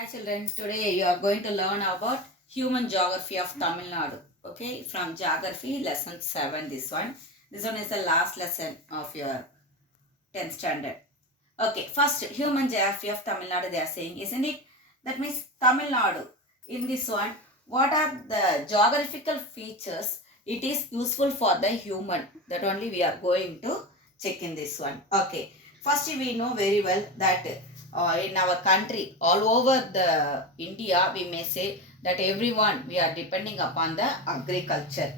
Hi children, today you are going to learn about human geography of Tamil Nadu. Okay, from geography lesson 7 this one. This one is the last lesson of your 10th standard. Okay, first human geography of Tamil Nadu they are saying, isn't it? That means Tamil Nadu. In this one, what are the geographical features it is useful for the human? That only we are going to check in this one. Okay, first we know very well that in our country, all over the India, we may say that everyone we are depending upon the agriculture.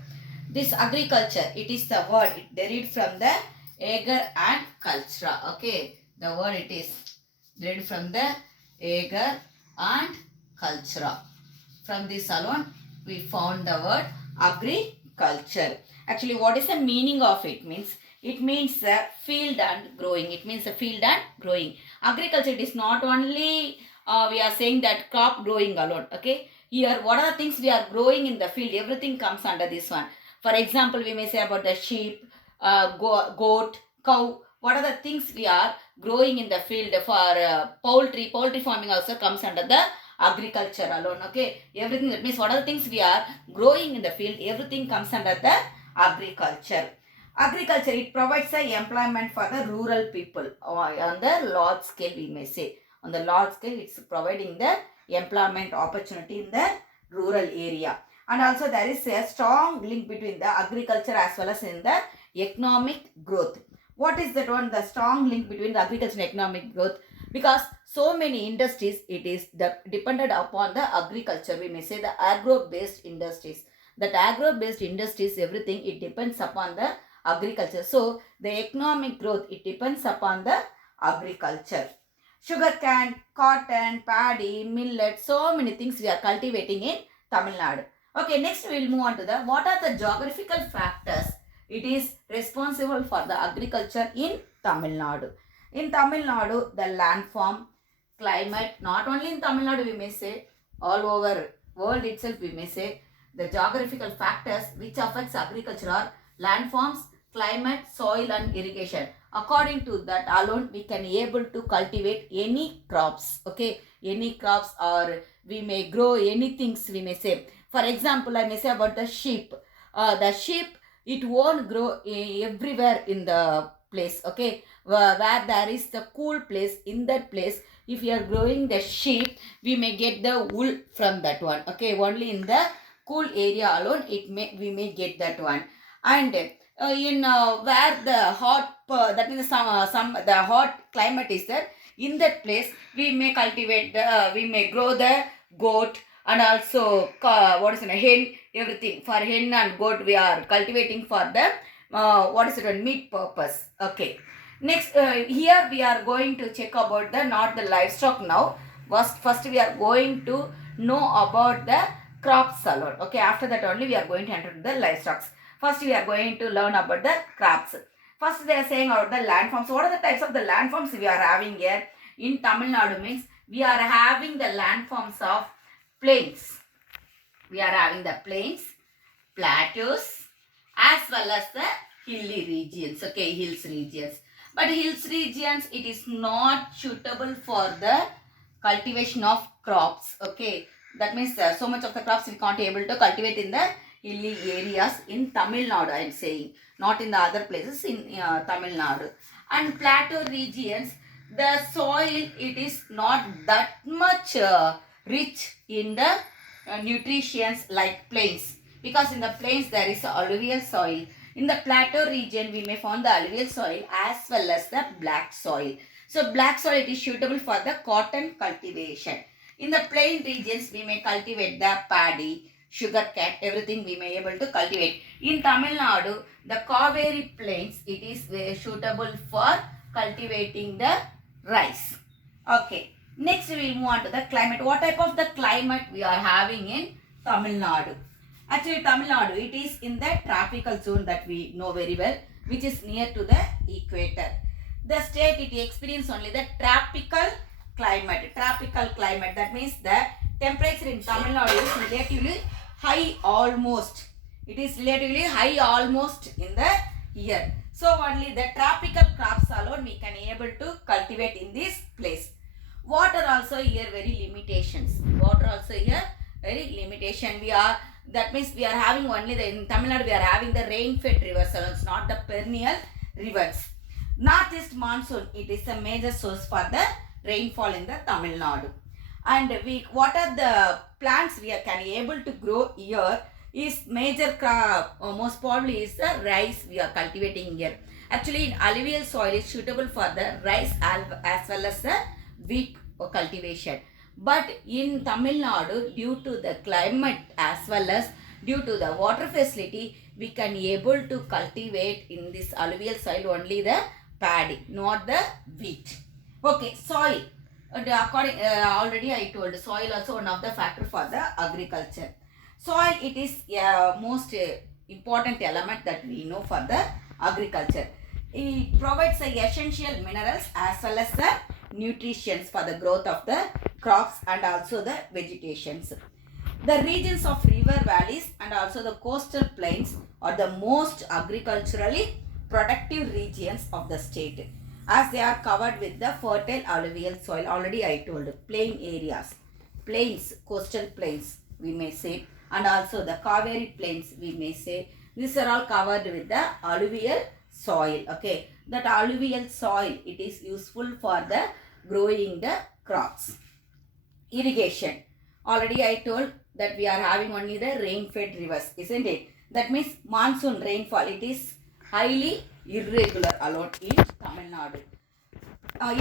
This agriculture, it is the word, it derived from the agar and cultura. Okay, the word it is derived from the agar and cultura. From this alone, we found the word agriculture. Actually, what is the meaning of it? Means it means the field and growing. It means the field and growing. Agriculture, it is not only we are saying that crop growing alone. Okay, here what are the things we are growing in the field? Everything comes under this one. For example, we may say about the sheep, goat, cow. What are the things we are growing in the field for poultry? Poultry farming also comes under the agriculture alone. Okay, everything, that means what are the things we are growing in the field? Everything comes under the agriculture. Agriculture, it provides the employment for the rural people on the large scale, we may say. On the large scale, it's providing the employment opportunity in the rural area. And also there is a strong link between the agriculture as well as in the economic growth. What is that one? The strong link between the agriculture and economic growth. Because so many industries, it is dependent upon the agriculture. We may say the agro-based industries. That agro-based industries, everything, it depends upon the agriculture. So, the economic growth, it depends upon the agriculture. Sugarcane, cotton, paddy, millet, so many things we are cultivating in Tamil Nadu. Okay, next we will move on to the, what are the geographical factors it is responsible for the agriculture in Tamil Nadu. In Tamil Nadu, the landform, climate, not only in Tamil Nadu we may say, all over world itself we may say, the geographical factors which affects agriculture are landforms, climate, soil and irrigation. According to that alone, we can able to cultivate any crops. Okay, any crops, or we may grow anything we may say. For example, I may say about the sheep. The sheep, it won't grow everywhere in the place. Okay, where there is the cool place, in that place, if you are growing the sheep, we may get the wool from that one. Okay, only in the cool area alone, we may get that one. And in where the hot that means the hot climate is there, in that place we may cultivate we may grow the goat, and also what is it, hen, everything. For hen and goat we are cultivating for the what is it, meat purpose. Okay, next here we are going to check about the not the livestock now. First we are going to know about the crops alone. Okay, after that only we are going to enter the livestock. First, we are going to learn about the crops. First, they are saying about the landforms. What are the types of the landforms we are having here in Tamil Nadu? Means we are having the landforms of plains. We are having the plains, plateaus, as well as the hilly regions. Okay, hills regions. But hills regions, it is not suitable for the cultivation of crops. Okay, that means so much of the crops we can't able to cultivate in the hilly areas in Tamil Nadu, I am saying, not in the other places in Tamil Nadu. And plateau regions, the soil, it is not that much rich in the nutrients like plains, because in the plains there is alluvial soil. In the plateau region we may find the alluvial soil as well as the black soil. So black soil, it is suitable for the cotton cultivation. In the plain regions we may cultivate the paddy, sugar cane, everything we may able to cultivate. In Tamil Nadu, the Kaveri plains, it is suitable for cultivating the rice. Okay, next we will move on to the climate. What type of the climate we are having in Tamil Nadu? Actually, Tamil Nadu, it is in the tropical zone that we know very well, which is near to the equator. The state, it experiences only the tropical climate. Tropical climate, that means the temperature in Tamil Nadu is relatively high almost. It is relatively high almost in the year. So only the tropical crops alone we can able to cultivate in this place. Water also here very limitations. Water also here very limitation. That means we are having only in Tamil Nadu we are having the rain-fed rivers, so it's not the perennial rivers. Northeast monsoon, it is a major source for the rainfall in the Tamil Nadu. And what are the plants we can able to grow here is major crop, most probably is the rice we are cultivating here. Actually, in alluvial soil is suitable for the rice as well as the wheat cultivation. But in Tamil Nadu, due to the climate as well as due to the water facility, we can able to cultivate in this alluvial soil only the paddy, not the wheat. Okay, soil. Already I told, soil also one of the factor for the agriculture. Soil, it is most important element that we know for the agriculture. It provides the essential minerals as well as the nutrition for the growth of the crops and also the vegetations. The regions of river valleys and also the coastal plains are the most agriculturally productive regions of the state, as they are covered with the fertile alluvial soil. Already I told, plain areas, plains, coastal plains we may say, and also the Kaveri plains we may say. These are all covered with the alluvial soil. Okay, that alluvial soil, it is useful for the growing the crops. Irrigation. Already I told that we are having only the rain-fed rivers, isn't it? That means monsoon rainfall, it is highly irregular a lot in Tamil Nadu.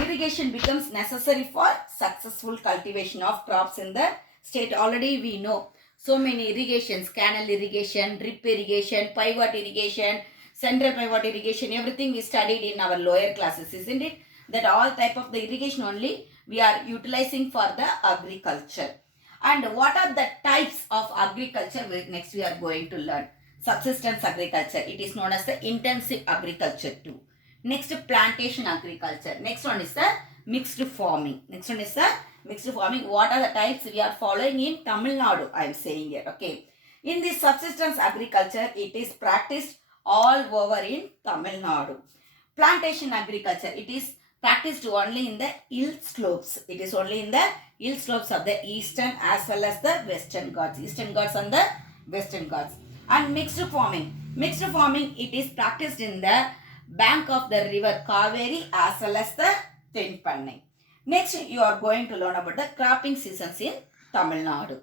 Irrigation becomes necessary for successful cultivation of crops in the state. Already we know so many irrigations, canal irrigation, drip irrigation, pivot irrigation, central pivot irrigation, everything we studied in our lower classes, isn't it? That all type of the irrigation only we are utilizing for the agriculture. And what are the types of agriculture? Next we are going to learn. Subsistence agriculture, it is known as the intensive agriculture too. Next, plantation agriculture. Next one is the mixed farming. Next one is the mixed farming. What are the types we are following in Tamil Nadu? I am saying here. Okay. In this subsistence agriculture, it is practiced all over in Tamil Nadu. Plantation agriculture, it is practiced only in the hill slopes. It is only in the hill slopes of the eastern as well as the western Ghats. Eastern Ghats and the western Ghats. And mixed farming. Mixed farming, it is practiced in the bank of the river Kaveri as well as the Tenpanai. Next, you are going to learn about the cropping seasons in Tamil Nadu.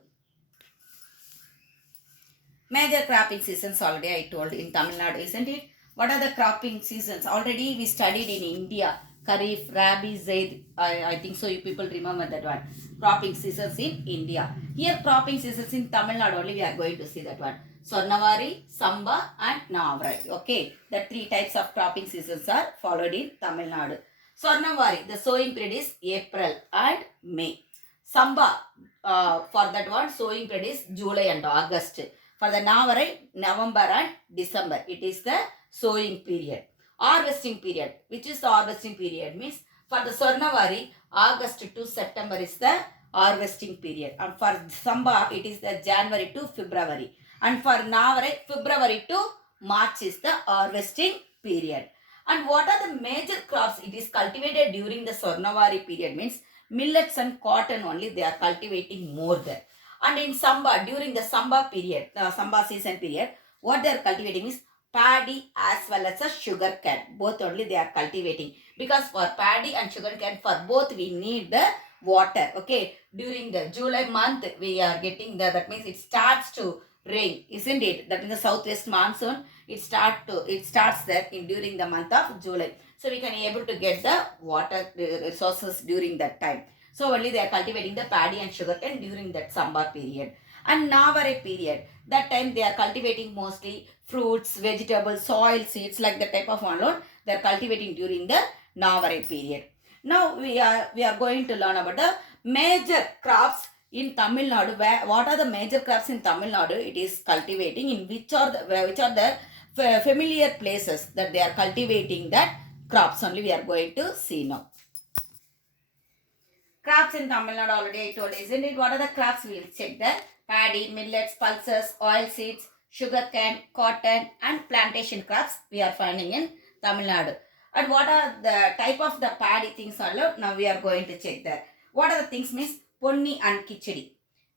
Major cropping seasons already I told in Tamil Nadu, isn't it? What are the cropping seasons? Already we studied in India. Kharif, Rabi, Zaid. I think so you people remember that one. Cropping seasons in India. Here cropping seasons in Tamil Nadu only we are going to see that one. Swarnavari, Samba and Navarai. Okay. The three types of cropping seasons are followed in Tamil Nadu. Swarnavari, the sowing period is April and May. Samba, for that one sowing period is July and August. For the Navarai, November and December. It is the sowing period. Harvesting period. Which is the harvesting period? Means for the Swarnavari, August to September is the harvesting period. And for Samba, it is the January to February. And for Navarai, February to March is the harvesting period. And what are the major crops it is cultivated during the Swarnavari period? Means millets and cotton only they are cultivating more there. And in Samba, during the Samba period, Samba season period, what they are cultivating is paddy as well as a sugar cane. Both only they are cultivating. Because for paddy and sugar cane, for both we need the water. Okay. During the July month, we are getting that means it starts to rain, isn't it? That in the southwest monsoon, it starts there during the month of July. So we can able to get the water resources during that time. So only they are cultivating the paddy and sugarcane during that Samba period. And Navarai period, that time they are cultivating mostly fruits, vegetables, soil seeds, like the type of one loan they are cultivating during the Navarai period. Now we are going to learn about the major crops in Tamil Nadu. What are the major crops in Tamil Nadu? It is cultivating in which are the familiar places that they are cultivating that crops only we are going to see now. Crops in Tamil Nadu already I told, isn't it? What are the crops? We will check there. Paddy, millets, pulses, oil seeds, sugarcane, cotton and plantation crops we are finding in Tamil Nadu. And what are the type of the paddy things are? Now we are going to check there. What are the things means? Ponni and Kichidi.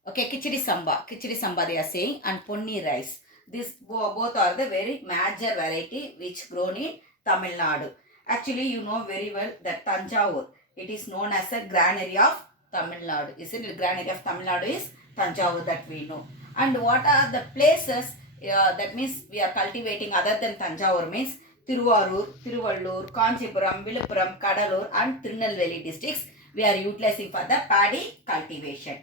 Okay, Kichidi Samba they are saying, and Ponni rice. These both are the very major variety which grown in Tamil Nadu. Actually, you know very well that Tanjavur, it is known as a granary of Tamil Nadu. Isn't it? Granary of Tamil Nadu is Tanjavur that we know. And what are the places that means we are cultivating other than Tanjavur means Tiruvarur, Tiruvallur, Kanchipuram, Viluppuram, Kadalur and Tirunelveli districts we are utilizing for the paddy cultivation.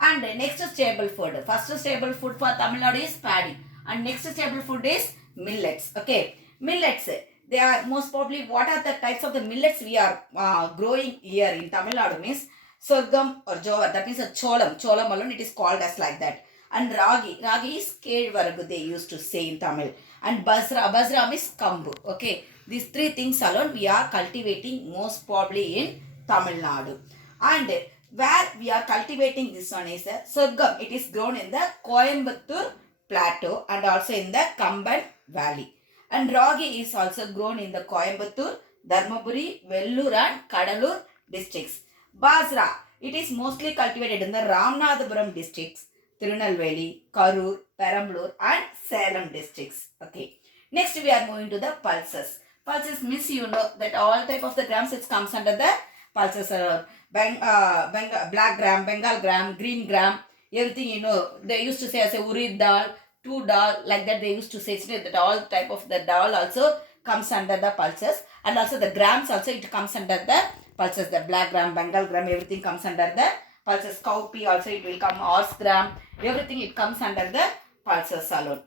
And next stable food. First stable food for Tamil Nadu is paddy. And next stable food is millets. Okay. Millets. They are most probably what are the types of the millets we are growing here in Tamil Nadu means sorghum or jowar. That means a cholam. Cholam alone it is called as like that. And ragi. Ragi is kelvaragu they used to say in Tamil. And basra. Basra means kambu. Okay. These three things alone we are cultivating most probably in Tamil Nadu. And where we are cultivating this one is a sorghum. It is grown in the Coimbatore plateau and also in the Kamban valley. And ragi is also grown in the Coimbatore, Dharmaburi, Vellur and Kadalur districts. Basra, it is mostly cultivated in the Ramanathapuram districts, Tirunelveli, Karur, Perambalur and Salem districts. Okay. Next we are moving to the pulses. Pulses means you know that all type of the grams it comes under the pulses are black gram, Bengal gram, green gram, everything you know. They used to say as a urid dal, two dal, like that they used to say that all type of the dal also comes under the pulses. And also the grams also it comes under the pulses. The black gram, Bengal gram, everything comes under the pulses. Cowpea also it will come, horse gram, everything it comes under the pulses alone.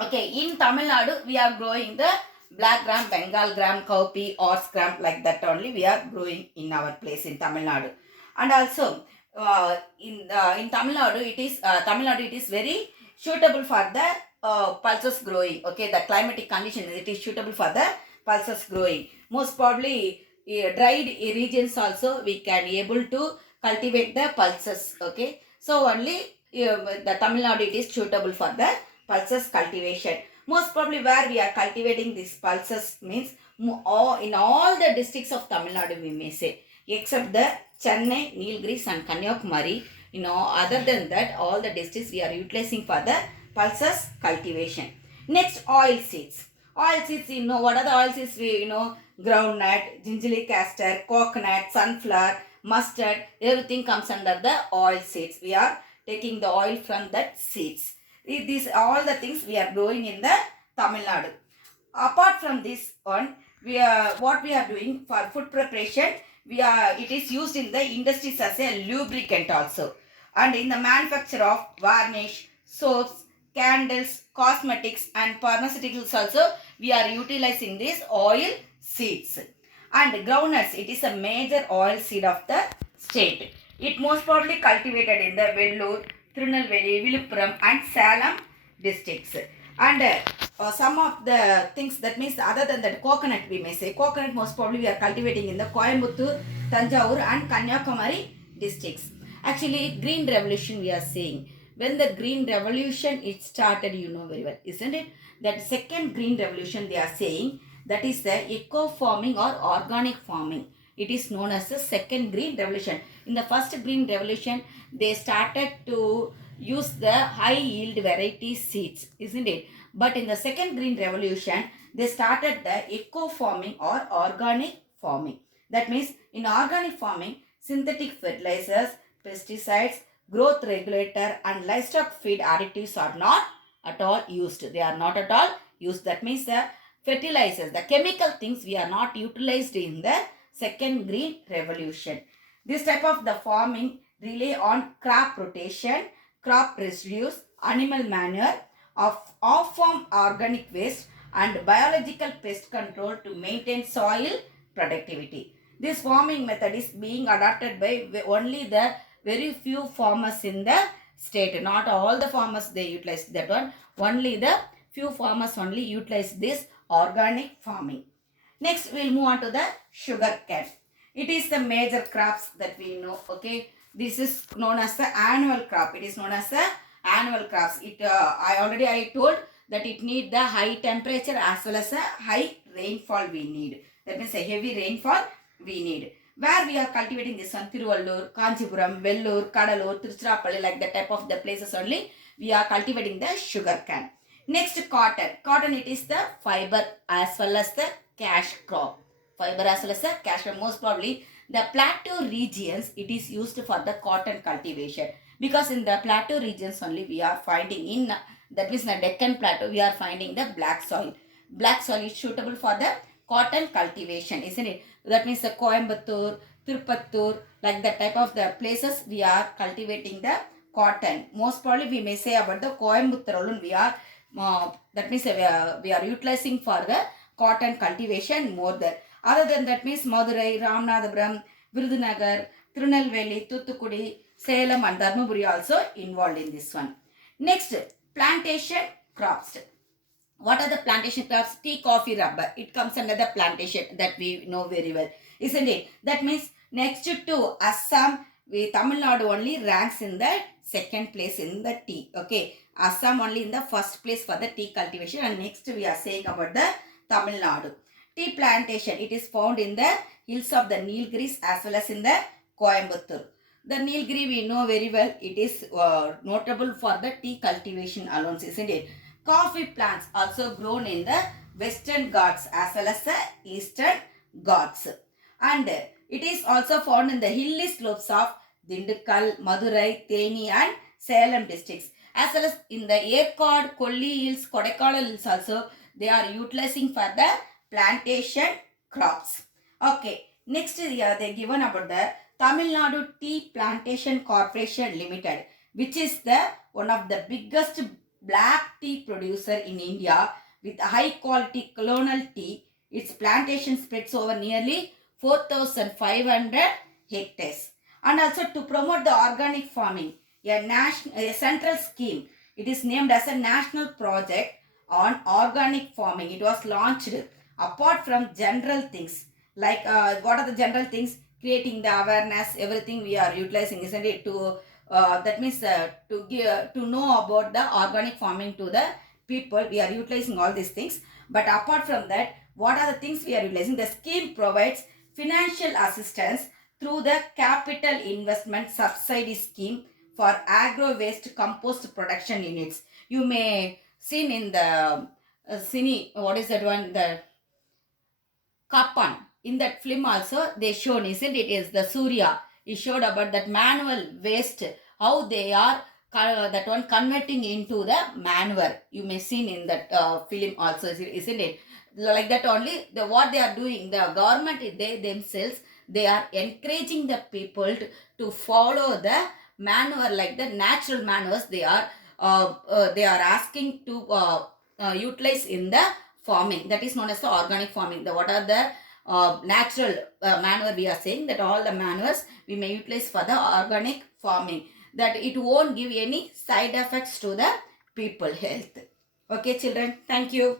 Okay, in Tamil Nadu we are growing the black gram, Bengal gram, cowpea, horse gram, like that only we are growing in our place in Tamil Nadu. And also in Tamil Nadu it is very suitable for the pulses growing. Okay, the climatic condition it is suitable for the pulses growing. Most probably dried regions also we can able to cultivate the pulses. Okay, so only the Tamil Nadu it is suitable for the pulses cultivation. Most probably where we are cultivating these pulses means in all the districts of Tamil Nadu we may say, except the Chennai, Nilgiris and Kanyakumari. You know, other than that all the districts we are utilizing for the pulses cultivation. Next, oil seeds. Oil seeds, you know, what are the oil seeds? We, you know, groundnut, gingerly castor, coconut, sunflower, mustard, everything comes under the oil seeds. We are taking the oil from that seeds. These all the things we are growing in the Tamil Nadu. Apart from this one, what we are doing for food preparation, it is used in the industries as a lubricant also, and in the manufacture of varnish, soaps, candles, cosmetics and pharmaceuticals also we are utilizing these oil seeds. And groundnuts, it is a major oil seed of the state. It most probably cultivated in the Vellur, Tirunelveli, Viluppuram and Salem districts. And some of the things that means other than that coconut we may say. Coconut most probably we are cultivating in the Coimbatore, Tanjavur and Kanyakumari districts. Actually green revolution we are saying. When the green revolution it started, you know very well, isn't it? That second green revolution they are saying, that is the eco farming or organic farming. It is known as the second green revolution. In the first green revolution, they started to use the high yield variety seeds, isn't it? But in the second green revolution, they started the eco farming or organic farming. That means in organic farming, synthetic fertilizers, pesticides, growth regulator and livestock feed additives are not at all used. They are not at all used. That means the fertilizers, the chemical things we are not utilized in the second green revolution. This type of the farming rely on crop rotation, crop residues, animal manure, of off-farm organic waste and biological pest control to maintain soil productivity. This farming method is being adopted by only the very few farmers in the state. Not all the farmers they utilize that one. Only the few farmers only utilize this organic farming. Next, we'll move on to the sugar cane. It is the major crops that we know. Okay, this is known as the annual crop. It is known as the annual crops. I told that it need the high temperature as well as a high rainfall we need. That means a heavy rainfall we need. Where we are cultivating this one, Tiruvallur, Kanchipuram, Vellore, Kadalur, Tiruchirappalli, like that type of the places only, we are cultivating the sugar cane. Next, cotton. Cotton, it is the fiber as well as the cash crop. Fiber as well as the cash crop. Most probably, the plateau regions, it is used for the cotton cultivation. Because in the plateau regions only, we are finding in, that means in the Deccan Plateau, we are finding the black soil. Black soil is suitable for the cotton cultivation, isn't it? That means the Coimbatore, Tirupattur, like that type of the places we are cultivating the cotton. Most probably we may say about the Coimbatore alone we are, that means we are utilizing for the cotton cultivation more there. Other than that means Madurai, Ramanathapuram, Virudunagar, Tirunelveli, Thuthukudi, Salem and Dharmaburi also involved in this one. Next, plantation crops. What are the plantation crops? Tea, coffee, rubber. It comes under the plantation that we know very well, isn't it? That means next to Assam, Tamil Nadu only ranks in the second place in the tea. Okay, Assam only in the first place for the tea cultivation, and next we are saying about the Tamil Nadu. Tea plantation, it is found in the hills of the Nilgiris as well as in the Coimbatore. The Nilgiri we know very well, it is notable for the tea cultivation alone, isn't it? Coffee plants also grown in the Western Ghats as well as the Eastern Ghats. And it is also found in the hilly slopes of Dindigul, Madurai, Theni and Salem districts. As well as in the Yercaud, Kolli Hills, Kodaikanal Hills also, they are utilizing for the plantation crops. Okay, next here they given about the Tamil Nadu Tea Plantation Corporation Limited, which is the one of the biggest black tea producer in India with high quality colonial tea. Its plantation spreads over nearly 4,500 hectares. And also to promote the organic farming, a central scheme. It is named as a national project on organic farming. It was launched apart from general things. Like what are the general things? Creating the awareness, everything we are utilizing, isn't it? To that means to know about the organic farming to the people, we are utilizing all these things. But apart from that, what are the things we are utilizing? The scheme provides financial assistance through the capital investment subsidy scheme for agro waste compost production units. You may seen in the what is that one, the Kapan. In that film also they shown, isn't it, is the Surya. He showed about that manual waste, how they are that one converting into the manure. You may seen in that film also, isn't it? Like that only, what they are doing, the government, they themselves, they are encouraging the people to follow the manure, like the natural manures they are asking to utilize in the farming. That is known as the organic farming. What are the natural manure we are saying, that all the manures we may utilize for the organic farming, that it won't give any side effects to the people health. Okay children, thank you.